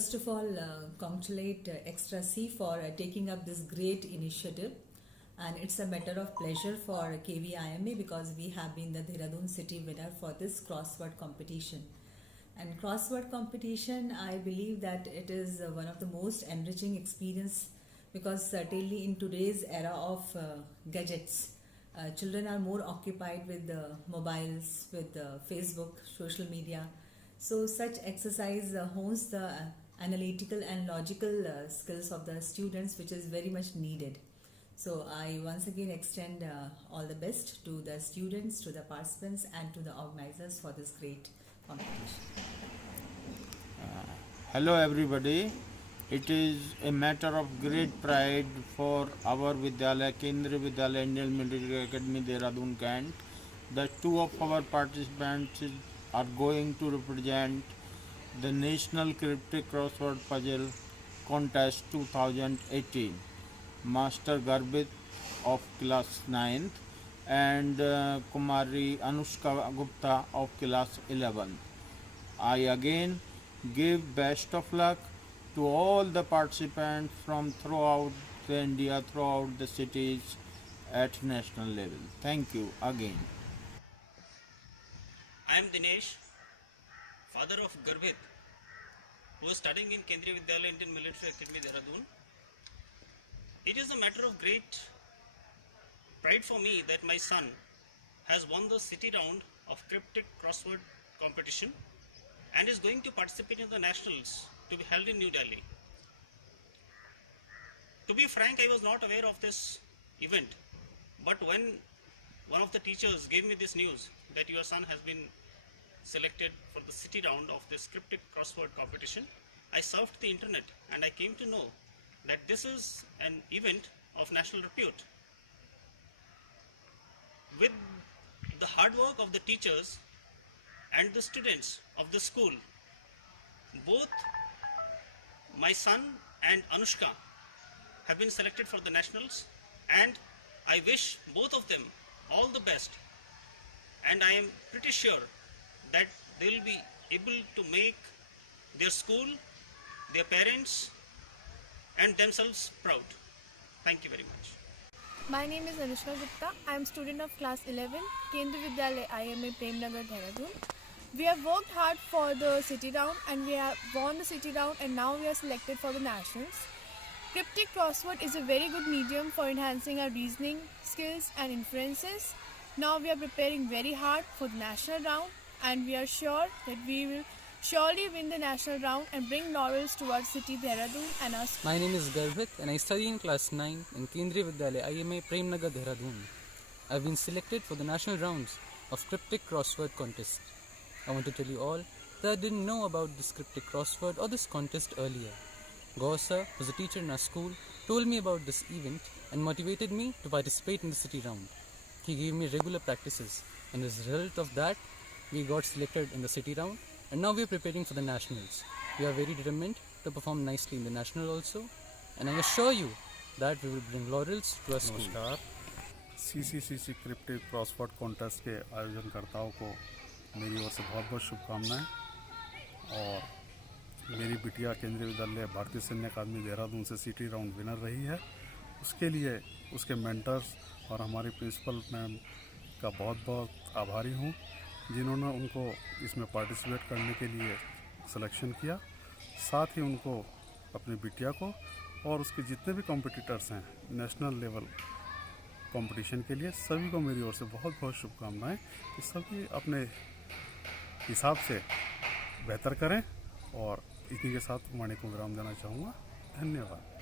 first of all, congratulate Extra C for taking up this great initiative. And it's a matter of pleasure for KVIMA because we have been the Dehradun city winner for this crossword competition. And crossword competition, I believe that it is one of the most enriching experience because certainly in today's era of gadgets, children are more occupied with mobiles, with Facebook, social media. So such exercise hones the analytical and logical skills of the students, which is very much needed. So I once again extend all the best to the students, to the participants and to the organizers for this great competition. Hello everybody. It is a matter of great pride for our Vidyalaya, Kendriya Vidyalaya Indian Military Academy, Dehradun Kant, that two of our participants are going to represent the National Cryptic Crossword Puzzle Contest 2018. Master Garbit of class 9th and Kumari Anushka Gupta of class 11th. I again give best of luck to all the participants from throughout the India, throughout the cities at national level. Thank you again. I am Dinesh, father of Garbhit, who is studying in Kendriya Vidyalaya Indian Military Academy, Dehradun. It is a matter of great pride for me that my son has won the city round of cryptic crossword competition and is going to participate in the nationals to be held in New Delhi. To be frank, I was not aware of this event, but when one of the teachers gave me this news that your son has been selected for the city round of this cryptic crossword competition, I surfed the internet and I came to know that this is an event of national repute. With the hard work of the teachers and the students of the school, both my son and Anushka have been selected for the nationals, and I wish both of them all the best, and I am pretty sure that they will be able to make their school, their parents and themselves proud. Thank you very much. My name is Anushka Gupta. I am student of class 11, Kendriya Vidyalaya IMA Premnagar, Dehradun. We have worked hard for the city round and we have won the city round, and now we are selected for the nationals. Cryptic crossword is a very good medium for enhancing our reasoning skills and inferences. Now we are preparing very hard for the national round, and we are sure that we will surely win the national round and bring laurels to our city Dehradun and our school. My name is Garbhit and I study in class 9 in Kendriya Vidyalaya IMA Premnagar, Dehradun. I have been selected for the national rounds of cryptic crossword contest. I want to tell you all that I didn't know about this cryptic crossword or this contest earlier. Gaur sir, who is a teacher in our school, told me about this event and motivated me to participate in the city round. He gave me regular practices, and as a result of that, we got selected in the city round, and now we are preparing for the nationals. We are very determined to perform nicely in the national also, and I assure you that we will bring laurels to our school. नमस्कार, CCCC cryptic crossword contest के आयोजनकर्ताओं को मेरी ओर से बहुत बहुत शुभकामनाएं। और मेरी बिटिया केंद्रीय विद्यालय भारतीय सैन्य अकादमी देहरादून से सिटी राउंड विनर रही है। उसके लिए उसके मेंटर्स और हमारी प्रिंसिपल मैम का बहुत बहुत आभारी हूँ, जिन्होंने उनको इसमें पार्टिसिपेट करने के लिए सिलेक्शन किया। साथ ही उनको, अपनी बिटिया को और उसके जितने भी कॉम्पिटिटर्स हैं नेशनल लेवल कंपटीशन के लिए, सभी को मेरी ओर से बहुत बहुत शुभकामनाएं कि सभी अपने हिसाब से बेहतर करें। और इसी के साथ वाणी को विराम देना चाहूँगा। धन्यवाद।